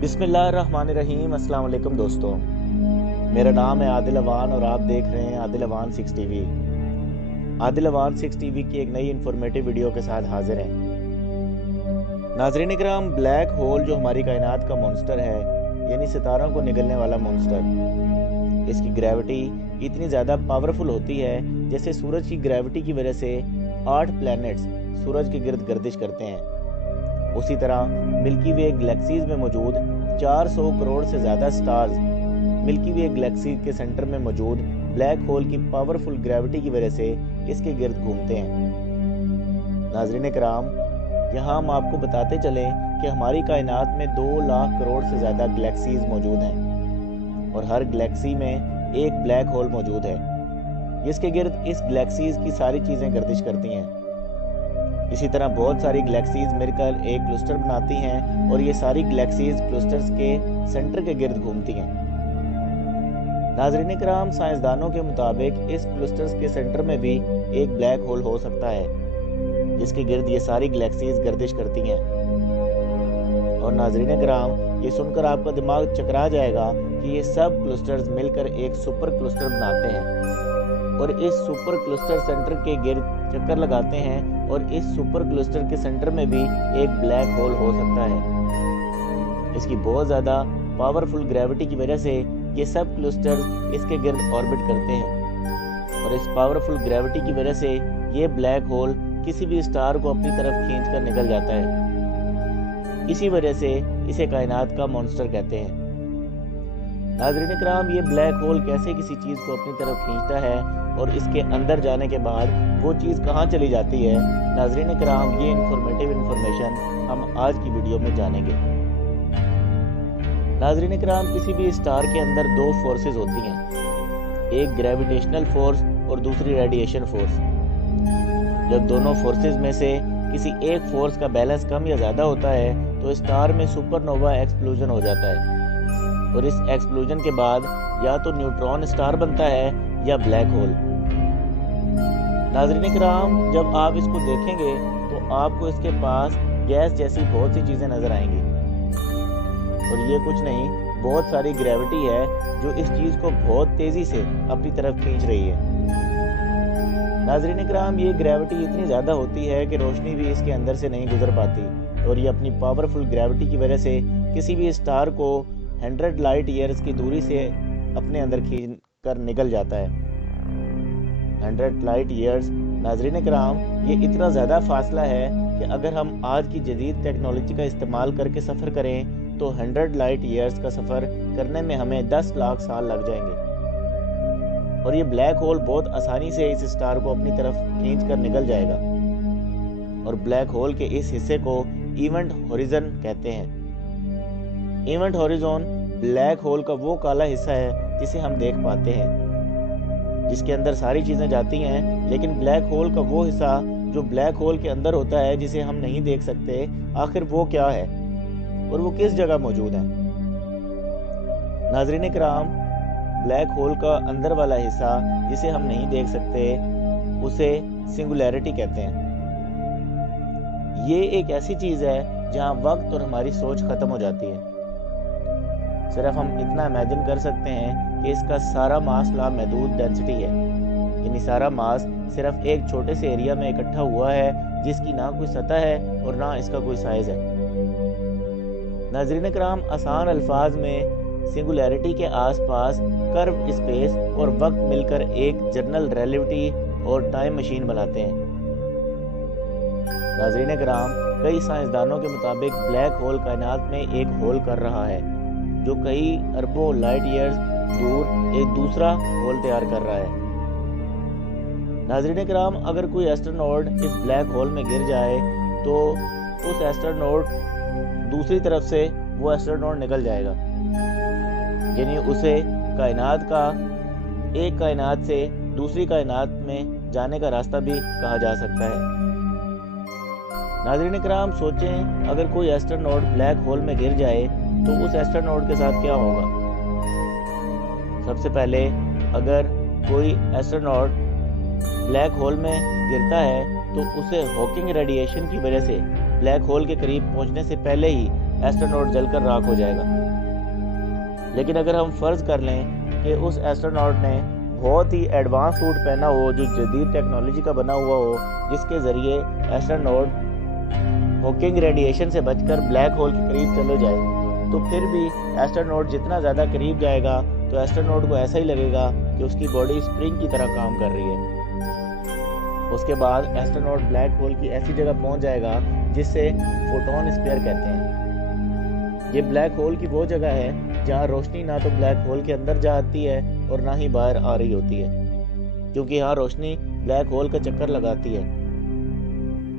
बिस्मिल्लाहिर्रहमानिर्रहीम। अस्सलाम वालेकुम दोस्तों, मेरा नाम है आदिल अवान और आप देख रहे हैं आदिल अवान 6 टीवी। आदिल अवान 6 टीवी की एक नई इन्फॉर्मेटिव वीडियो के साथ हाजिर हैं। नाज़रीन इकराम, ब्लैक होल जो हमारी कायनात का मॉन्स्टर है, यानी सितारों को निगलने वाला मॉन्स्टर, इसकी ग्रेविटी इतनी ज़्यादा पावरफुल होती है जैसे सूरज की ग्रेविटी की वजह से 8 प्लैनेट्स सूरज के गिर्द गर्दिश करते हैं। उसी तरह मिल्की वे गैलेक्सीज में मौजूद 400 करोड़ से ज़्यादा स्टार्स मिल्की वे गैलेक्सी के सेंटर में मौजूद ब्लैक होल की पावरफुल ग्रेविटी की वजह से इसके गिर्द घूमते हैं। नाज़रीन इकराम, यहाँ हम आपको बताते चलें कि हमारी कायनात में 2 लाख करोड़ से ज़्यादा गैलेक्सीज मौजूद हैं और हर गैलेक्सी में एक ब्लैक होल मौजूद है जिसके गिर्द इस गैलेक्सीज की सारी चीज़ें गर्दिश करती हैं। इसी तरह बहुत सारी गैलेक्सीज मिलकर एक क्लस्टर बनाती हैं और ये सारी गैलेक्सीज क्लस्टर्स के सेंटर के गिर्द घूमती हैं। नाज़रीन इकराम, साइंसदानों के मुताबिक इस क्लस्टर्स के सेंटर में भी एक ब्लैक होल हो सकता है जिसके गिर्द ये सारी गैलेक्सीज गर्दिश करती हैं। और नाज़रीन इकराम, ये सुनकर आपका दिमाग चकरा जाएगा कि ये सब क्लस्टर्स मिलकर एक सुपर क्लस्टर बनाते हैं और इस सुपर क्लस्टर सेंटर के गिर्द चक्कर लगाते हैं और इस सुपर क्लस्टर के सेंटर में भी एक ब्लैक होल हो सकता है। इसकी बहुत ज़्यादा पावरफुल ग्रेविटी की वजह से ये सब क्लस्टर इसके गिर्द ऑर्बिट करते हैं और इस पावरफुल ग्रेविटी की वजह से ये ब्लैक होल किसी भी स्टार को अपनी तरफ खींचकर निकल जाता है। इसी वजह से इसे कायनात का मॉन्स्टर कहते हैं। नाज़रीन इकराम, ये ब्लैक होल कैसे किसी चीज़ को अपनी तरफ खींचता है और इसके अंदर जाने के बाद वो चीज़ कहाँ चली जाती है, नाज़रीन इकराम, ये इन्फॉर्मेटिव इन्फॉर्मेशन हम आज की वीडियो में जानेंगे। नाज़रीन इकराम, किसी भी स्टार के अंदर 2 फोर्सेस होती हैं, एक ग्रेविटेशनल फोर्स और दूसरी रेडिएशन फोर्स। जब दोनों फोर्सेस में से किसी एक फोर्स का बैलेंस कम या ज़्यादा होता है तो स्टार में सुपरनोवा एक्सप्लोजन हो जाता है और इस एक्सप्लोजन के बाद या तो न्यूट्रॉन स्टार बनता है या ब्लैक होल। नाज़रीन इकराम, जब आप इसको देखेंगे तो आपको इसके पास गैस जैसी बहुत सी चीज़ें नज़र आएंगी और ये कुछ नहीं, बहुत सारी ग्रेविटी है जो इस चीज़ को बहुत तेज़ी से अपनी तरफ खींच रही है। नाज़रीन इकराम, ये ग्रेविटी इतनी ज़्यादा होती है कि रोशनी भी इसके अंदर से नहीं गुजर पाती और ये अपनी पावरफुल ग्रेविटी की वजह से किसी भी स्टार को 100 लाइट ईयर्स की दूरी से अपने अंदर खींच कर निकल जाता है। 100 लाइट ईयर्स, नाज़रीन इकराम, ये इतना ज़्यादा फासला है कि अगर हम आज की जदीद टेक्नोलॉजी का इस्तेमाल करके सफ़र करें तो 100 लाइट ईयर्स का सफ़र करने में हमें 10 लाख साल लग जाएंगे। और ये ब्लैक होल बहुत आसानी से इस स्टार को अपनी तरफ खींच कर निकल जाएगा और ब्लैक होल के इस हिस्से को इवेंट होरिज़न कहते हैं। इवेंट होरिज़न ब्लैक होल का वो काला हिस्सा है जिसे हम देख पाते हैं, जिसके अंदर सारी चीज़ें जाती हैं, लेकिन ब्लैक होल का वो हिस्सा जो ब्लैक होल के अंदर होता है जिसे हम नहीं देख सकते, आखिर वो क्या है और वो किस जगह मौजूद है। नाज़रीन इकराम, ब्लैक होल का अंदर वाला हिस्सा जिसे हम नहीं देख सकते उसे सिंगुलैरिटी कहते हैं। ये एक ऐसी चीज़ है जहाँ वक्त और हमारी सोच ख़त्म हो जाती है। सिर्फ हम इतना इमेजिन कर सकते हैं कि इसका सारा मास लामहदूद डेंसिटी है, यानी सारा मास सिर्फ एक छोटे से एरिया में इकट्ठा हुआ है जिसकी ना कोई सतह है और ना इसका कोई साइज़ है। नाज़रीन इकराम, आसान अल्फाज में सिंगुलैरिटी के आसपास कर्व स्पेस और वक्त मिलकर एक जनरल रिलेटिविटी और टाइम मशीन बनाते हैं। नाज़रीन इकराम, कई साइंसदानों के मुताबिक ब्लैक होल कायनात में एक होल कर रहा है जो कई अरबों लाइट ईयर्स दूर एक दूसरा होल तैयार कर रहा है। नाज़रीन इकराम, अगर कोई एस्ट्रोनॉट इस ब्लैक होल में गिर जाए तो उस एस्ट्रोनॉट दूसरी तरफ से वो एस्ट्रोनॉट निकल जाएगा, यानी उसे कायनात का एक कायनात से दूसरी कायनात में जाने का रास्ता भी कहा जा सकता है। नाज़रीन इकराम, सोचें अगर कोई एस्ट्रोनॉट ब्लैक होल में गिर जाए तो उस एस्ट्रोनॉट के साथ क्या होगा। सबसे पहले अगर कोई एस्ट्रोनॉट ब्लैक होल में गिरता है तो उसे हॉकिंग रेडिएशन की वजह से ब्लैक होल के करीब पहुंचने से पहले ही एस्ट्रोनॉट जलकर राख हो जाएगा। लेकिन अगर हम फर्ज कर लें कि उस एस्ट्रोनॉट ने बहुत ही एडवांस सूट पहना हो जो जदीद टेक्नोलॉजी का बना हुआ हो, जिसके ज़रिए एस्ट्रोनॉट हॉकिंग रेडिएशन से बचकर ब्लैक होल के करीब चले जाए, तो फिर भी एस्ट्रोनॉट जितना ज़्यादा करीब जाएगा तो एस्ट्रोनॉट को ऐसा ही लगेगा कि उसकी बॉडी स्प्रिंग की तरह काम कर रही है। उसके बाद एस्ट्रोनॉट ब्लैक होल की ऐसी जगह पहुंच जाएगा जिससे फोटोन स्फीयर कहते हैं। ये ब्लैक होल की वो जगह है जहां रोशनी ना तो ब्लैक होल के अंदर जाती है और ना ही बाहर आ रही होती है, क्योंकि यहाँ रोशनी ब्लैक होल का चक्कर लगाती है।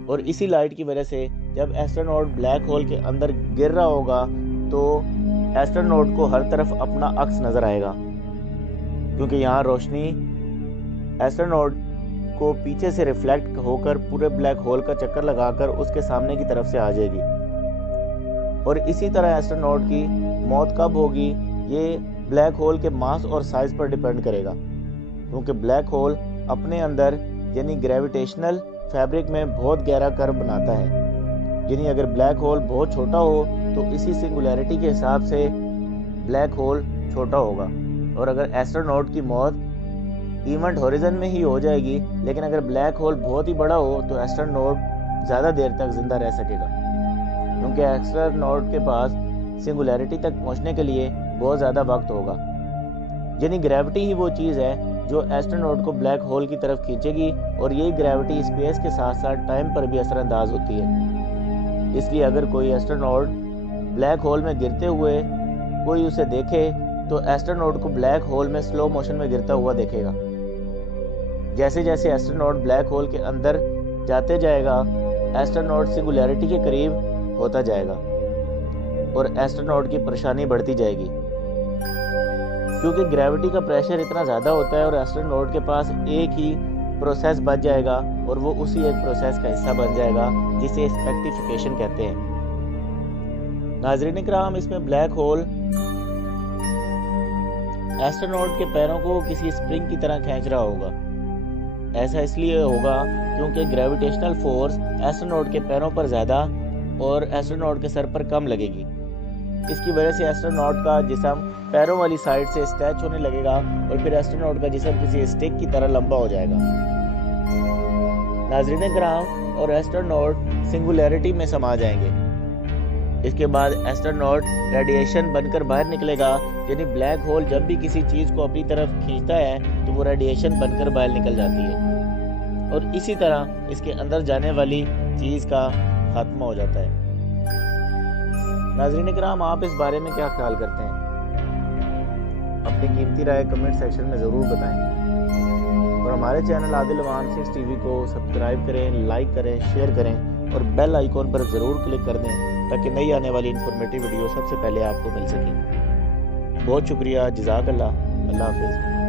और इसी लाइट की वजह से जब एस्ट्रोनॉट ब्लैक होल के अंदर गिर रहा होगा तो एस्ट्रोनॉट को हर तरफ अपना अक्स नजर आएगा, क्योंकि यहाँ रोशनी एस्ट्रोनॉट को पीछे से रिफ्लेक्ट होकर पूरे ब्लैक होल का चक्कर लगाकर उसके सामने की तरफ से आ जाएगी। और इसी तरह एस्ट्रोनॉट की मौत कब होगी ये ब्लैक होल के मास और साइज पर डिपेंड करेगा, क्योंकि ब्लैक होल अपने अंदर यानी ग्रेविटेशनल फैब्रिक में बहुत गहरा कर्व बनाता है। यानी अगर ब्लैक होल बहुत छोटा हो तो इसी सिंगुलैरिटी के हिसाब से ब्लैक होल छोटा होगा। और अगर एस्ट्रोनॉट की मौत इवेंट हॉरिजन में ही हो जाएगी, लेकिन अगर ब्लैक होल बहुत ही बड़ा हो तो एस्ट्रोनॉट ज़्यादा देर तक जिंदा रह सकेगा, क्योंकि एस्ट्रोनॉट के पास सिंगुलैरिटी तक पहुंचने के लिए बहुत ज़्यादा वक्त होगा। यानी ग्रेविटी ही वो चीज़ है जो एस्ट्रोनॉट को ब्लैक होल की तरफ खींचेगी, और यही ग्रेविटी स्पेस के साथ साथ टाइम पर भी असरअंदाज होती है। इसलिए अगर कोई एस्ट्रोनॉट ब्लैक होल में गिरते हुए कोई उसे देखे तो एस्ट्रोनॉट को ब्लैक होल में स्लो मोशन में गिरता हुआ देखेगा। जैसे जैसे एस्ट्रोनॉट ब्लैक होल के अंदर जाते जाएगा, एस्ट्रोनॉट सिंगुलैरिटी के करीब होता जाएगा और एस्ट्रोनॉट की परेशानी बढ़ती जाएगी, क्योंकि ग्रेविटी का प्रेशर इतना ज़्यादा होता है और एस्ट्रोनॉट के पास एक ही प्रोसेस बच जाएगा और वो उसी एक प्रोसेस का हिस्सा बन जाएगा जिसे स्पेक्टिफिकेशन कहते हैं। नाज़रीन इकराम, इसमें ब्लैक होल एस्ट्रोनॉट के पैरों को किसी स्प्रिंग की तरह खींच रहा होगा। ऐसा इसलिए होगा क्योंकि ग्रेविटेशनल फोर्स एस्ट्रोनॉट के पैरों पर ज़्यादा और एस्ट्रोनॉट के सर पर कम लगेगी। इसकी वजह से एस्ट्रोनॉट का जिस्म पैरों वाली साइड से स्ट्रेच होने लगेगा और फिर एस्ट्रोनॉट का जिस्म किसी स्टिक की तरह लंबा हो जाएगा। नाज़रीन किराम, और एस्ट्रोनॉट सिंगुलैरिटी में समा जाएंगे। इसके बाद एस्ट्रोनॉट रेडिएशन बनकर बाहर निकलेगा, यानी ब्लैक होल जब भी किसी चीज़ को अपनी तरफ खींचता है तो वो रेडिएशन बनकर बाहर निकल जाती है और इसी तरह इसके अंदर जाने वाली चीज़ का खात्मा हो जाता है। नाज़रीन किराम, आप इस बारे में क्या ख्याल करते हैं? अपनी कीमती राय कमेंट सेक्शन में ज़रूर बताएं और हमारे चैनल आदिल अवान 6 टीवी को सब्सक्राइब करें, लाइक करें, शेयर करें और बेल आइकॉन पर ज़रूर क्लिक कर दें ताकि नई आने वाली इन्फॉर्मेटिव वीडियो सबसे पहले आपको मिल सके। बहुत शुक्रिया, जज़ाकल्लाह, अल्लाह हाफ़िज़।